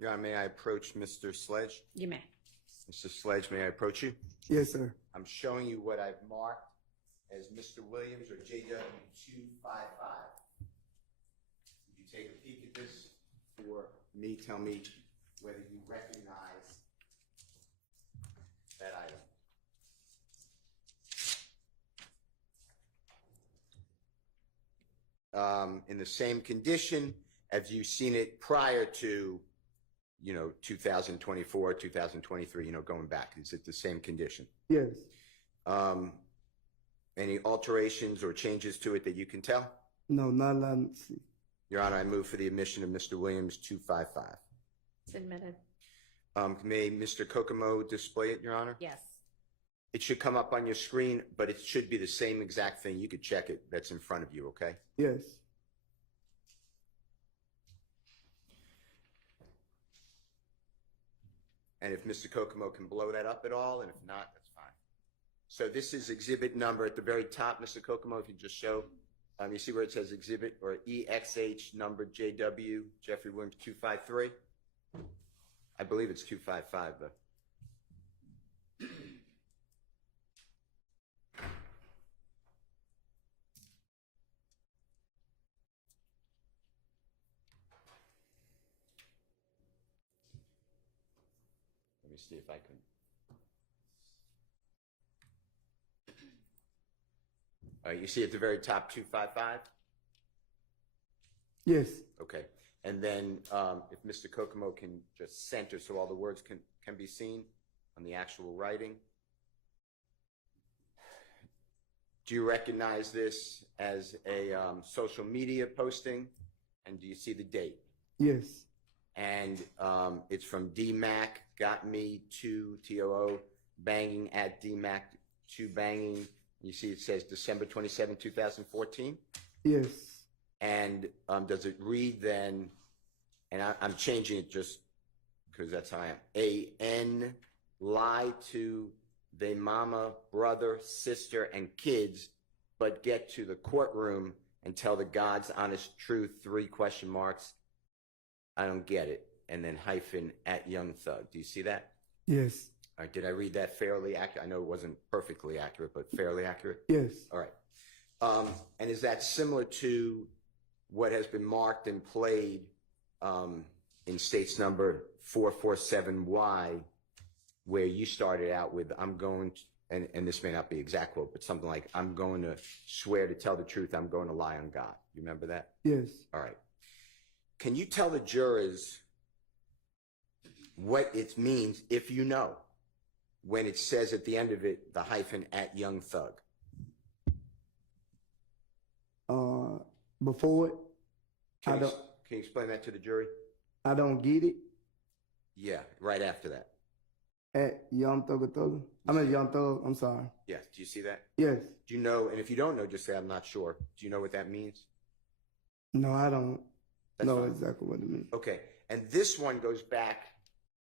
Your Honor, may I approach Mr. Sledge? You may. Mr. Sledge, may I approach you? Yes, sir. I'm showing you what I've marked as Mr. Williams or JW255. Would you take a peek at this for me? Tell me whether you recognize that item. In the same condition as you've seen it prior to, 2024, 2023, going back. Is it the same condition? Yes. Any alterations or changes to it that you can tell? No, not allowed to see. Your Honor, I move for the admission of Mr. Williams 255. It's admitted. May Mr. Kokomo display it, Your Honor? Yes. It should come up on your screen, but it should be the same exact thing. You could check it. That's in front of you, okay? Yes. And if Mr. Kokomo can blow that up at all, and if not, that's fine. So this is exhibit number at the very top, Mr. Kokomo, if you just show. You see where it says exhibit or EXH number JW, Jeffrey Williams 253? I believe it's 255, though. Let me see if I can. All right, you see at the very top 255? Yes. Okay. And then if Mr. Kokomo can just center so all the words can be seen on the actual writing. Do you recognize this as a social media posting? And do you see the date? Yes. And it's from DMAC, got me to TOO, banging at DMAC to banging. You see it says December 27, 2014? Yes. And does it read then, and I'm changing it just because that's how I am, A-N, lie to their mama, brother, sister, and kids, but get to the courtroom and tell the God's honest truth, 3 question marks. I don't get it. And then hyphen at Young Thug. Do you see that? Yes. All right, did I read that fairly accurate? I know it wasn't perfectly accurate, but fairly accurate? Yes. All right. And is that similar to what has been marked and played in states number 447Y, where you started out with, I'm going to, and this may not be exact quote, but something like, I'm going to swear to tell the truth, I'm going to lie on God. You remember that? Yes. All right. Can you tell the jurors what it means, if you know, when it says at the end of it, the hyphen at Young Thug? Before it, Can you explain that to the jury? I don't get it. Yeah, right after that. At Young Thug. I'm at Young Thug. I'm sorry. Yes, do you see that? Yes. Do you know, and if you don't know, just say, I'm not sure. Do you know what that means? No, I don't know fine. exactly what it means. Okay, and this one goes back,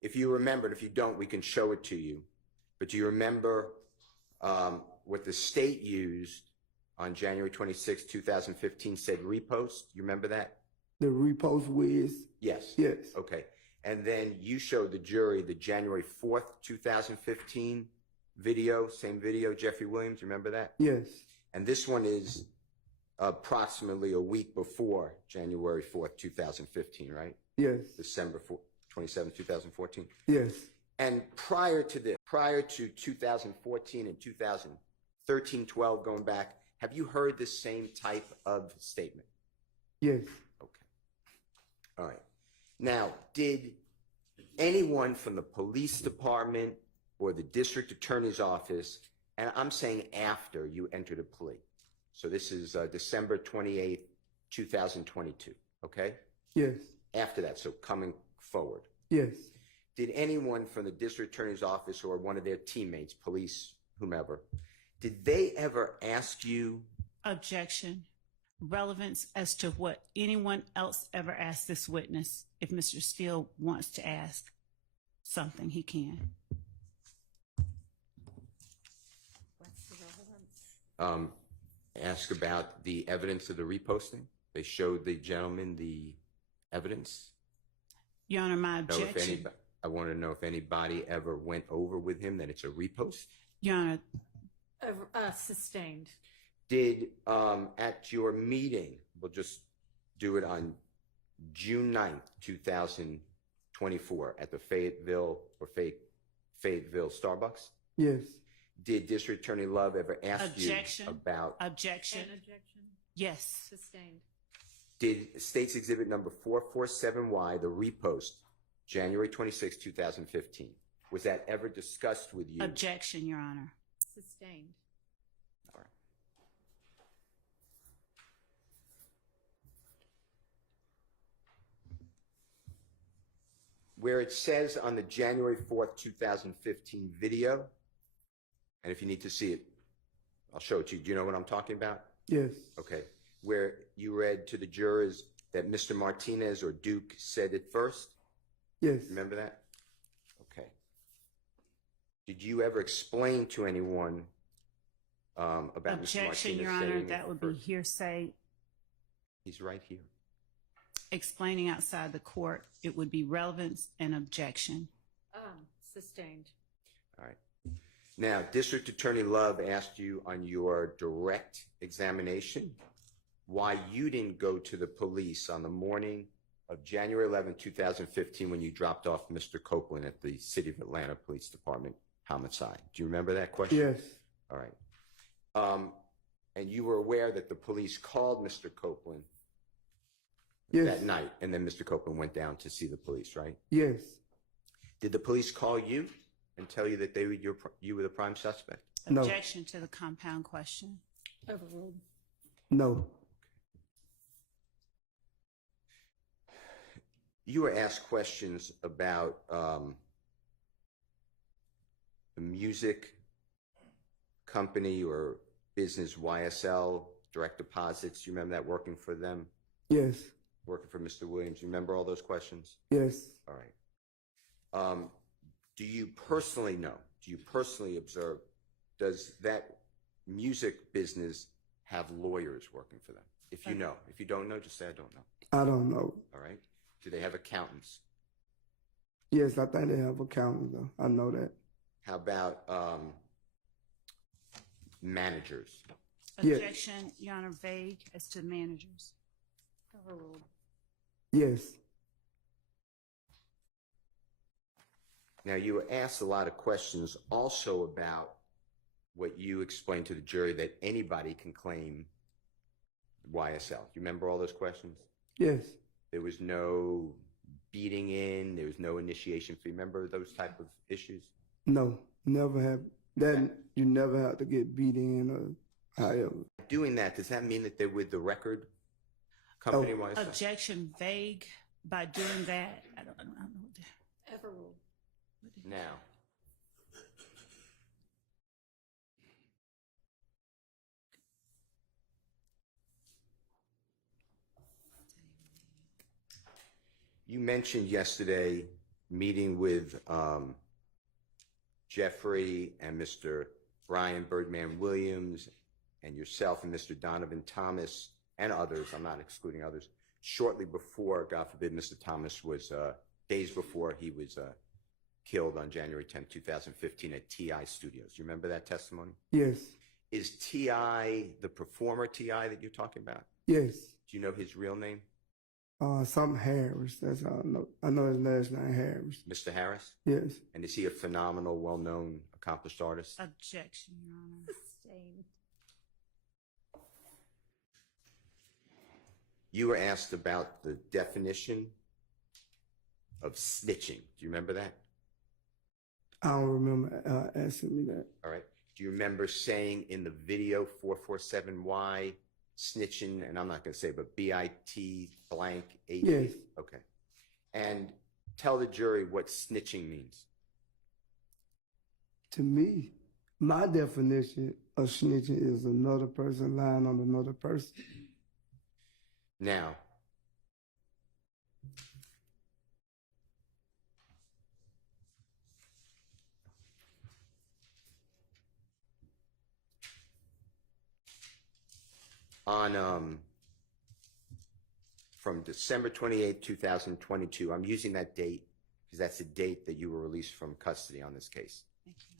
if you remember, and if you don't, we can show it to you. But do you remember what the state used on January 26, 2015, said repost? You remember that? The repost whiz? Yes. Yes. Okay. And then you showed the jury the January 4th, 2015 video, same video, Jeffrey Williams, remember that? Yes. And this one is approximately a week before January 4th, 2015, right? Yes. December 27, 2014? Yes. And prior to this, prior to 2014 and 2013, 12, going back, have you heard the same type of statement? Yes. Okay. All right. Now, did anyone from the police department or the district attorney's office, and I'm saying after you entered a plea, so this is December 28th, 2022, okay? Yes. After that, so coming forward. Yes. Did anyone from the district attorney's office or one of their teammates, police, whomever, did they ever ask you? Objection. Relevance as to what anyone else ever asked this witness. If Mr. Steele wants to ask something, he can. What's the relevance? Ask about the evidence of the reposting? They showed the gentleman the evidence? Your Honor, my Know if objection. anybody, I want to know if anybody ever went over with him that it's a repost. Your Honor, Sustained. Did at your meeting, we'll just do it on June 9th, 2024 at the Fayetteville Starbucks. Yes. Did District Attorney Love ever ask objection. you about? Objection. An objection. Yes. Sustained. Did State's Exhibit number 447Y, the repost, January 26, 2015, was that ever discussed with you? Objection, Your Honor. Sustained. All right. Where it says on the January 4th, 2015 video, and if you need to see it, I'll show it to you. Do you know what I'm talking about? Yes. Okay. Where you read to the jurors that Mr. Martinez or Duke said it first? Yes. Remember that? Okay. Did you ever explain to anyone about Mr. Objection, Martinez Your Honor. saying it That would be first? hearsay. He's right here. Explaining outside the court, it would be relevance and objection. Sustained. All right. Now, District Attorney Love asked you on your direct examination why you didn't go to the police on the morning of January 11, 2015, when you dropped off Mr. Copeland at the City of Atlanta Police Department homicide. Do you remember that question? Yes. All right. And you were aware that the police called Mr. Copeland Yes. that night, and then Mr. Copeland went down to see the police, right? Yes. Did the police call you and tell you that you were the prime suspect? No. Objection to the compound question. Overruled. No. You were asked questions about the music company or business YSL, direct deposits. You remember that, working for them, Yes. working for Mr. Williams? You remember all those questions? Yes. All right. Do you personally know, do you personally observe, does that music business have lawyers working for them? If you know. If you don't know, just say I don't know. I don't know. All right. Do they have accountants? Yes, I think they have accountants though. I know that. How about managers? Yeah. Objection, Your Honor, vague as to managers. Overruled. Yes. Now, you were asked a lot of questions also about what you explained to the jury, that anybody can claim YSL. You remember all those questions? Yes. There was no beating in, there was no initiation fee. Remember those type of issues? No. Never have that. You never have to get beat in or however. Doing that, does that mean that they're with the record company YSL? Objection, vague. By doing that, I don't know what the, Overruled. Now, you mentioned yesterday meeting with Jeffrey and Mr. Bryan Birdman Williams and yourself and Mr. Donovan Thomas and others, I'm not excluding others, shortly before, God forbid, Mr. Thomas was, days before he was killed on January 10, 2015 at TI Studios. You remember that testimony? Yes. Is TI the performer TI that you're talking about? Yes. Do you know his real name? Something Harris. That's how I know. I know his last name Harris. Mr. Harris? Yes. And is he a phenomenal, well-known, accomplished artist? objection, Your Honor. Sustained. You were asked about the definition of snitching. Do you remember that? I don't remember asking me that. All right. Do you remember saying in the video 447Y snitching, and I'm not going to say, but BIT blank 8? Yes. Okay. And tell the jury what snitching means. To me, my definition of snitching is another person lying on another person. Now, from December 28, 2022. I'm using that date because that's the date that you were released from custody on this case.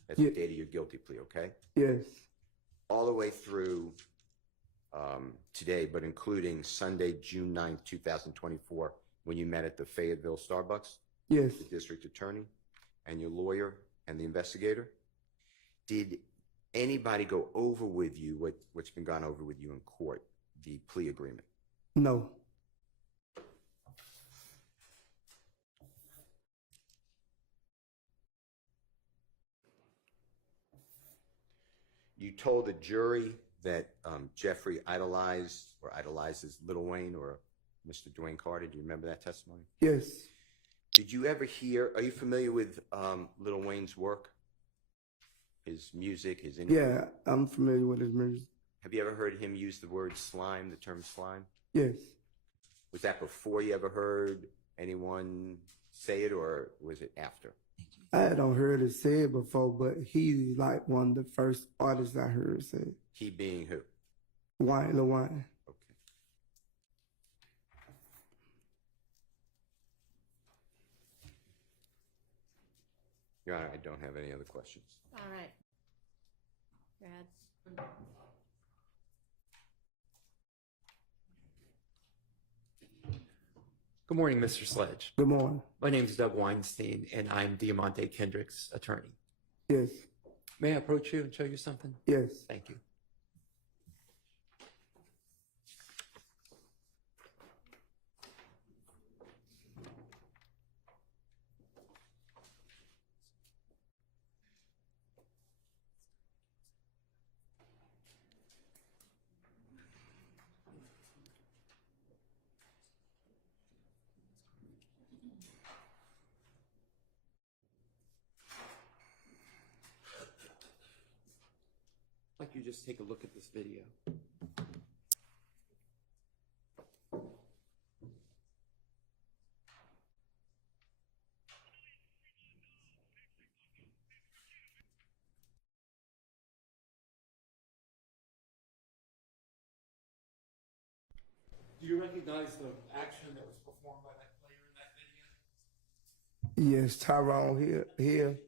That's the date of your guilty plea, okay? Yes. All the way through today, but including Sunday, June 9th, 2024, when you met at the Fayetteville Starbucks, Yes. the district attorney and your lawyer and the investigator. Did anybody go over with you what's been gone over with you in court, the plea agreement? No. You told the jury that Jeffrey idolized or idolizes Lil Wayne or Mr. Dwayne Carter. Do you remember that testimony? Yes. Did you ever hear, are you familiar with Lil Wayne's work? His music, his influence? Yeah, I'm familiar with his music. Have you ever heard him use the word slime, the term slime? Yes. Was that before you ever heard anyone say it, or was it after? I hadn't heard it said before, but he's like one of the first artists I heard say it. He being who? Lil Wayne. Okay. Your Honor, I don't have any other questions. All right. Brad. Good morning, Mr. Sledge. Good morning. My name is Doug Weinstein, and I'm Deamonte Kendrick's attorney. Yes. May I approach you and show you something? Yes. Thank you. I'd like you to just take a look at this video. Do you recognize the action that was performed by that player in that video? Yes, Tyrone here.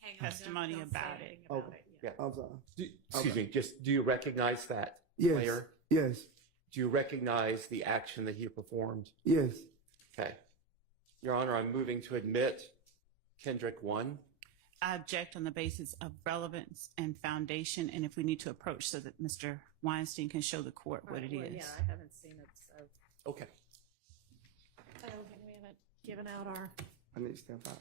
Hang on, Testimony don't say about anything it. about Okay. it yet. I'm sorry. Excuse me, just do you recognize that Yes. player? Yes. Do you recognize the action that he performed? Yes. Okay. Your Honor, I'm moving to admit Kendrick 1. I object on the basis of relevance and foundation, and if we need to approach so that Mr. Weinstein can show the court All what right, it well, is. Yeah, I haven't seen it, so. Okay. I don't think we haven't given out our. I need to step out.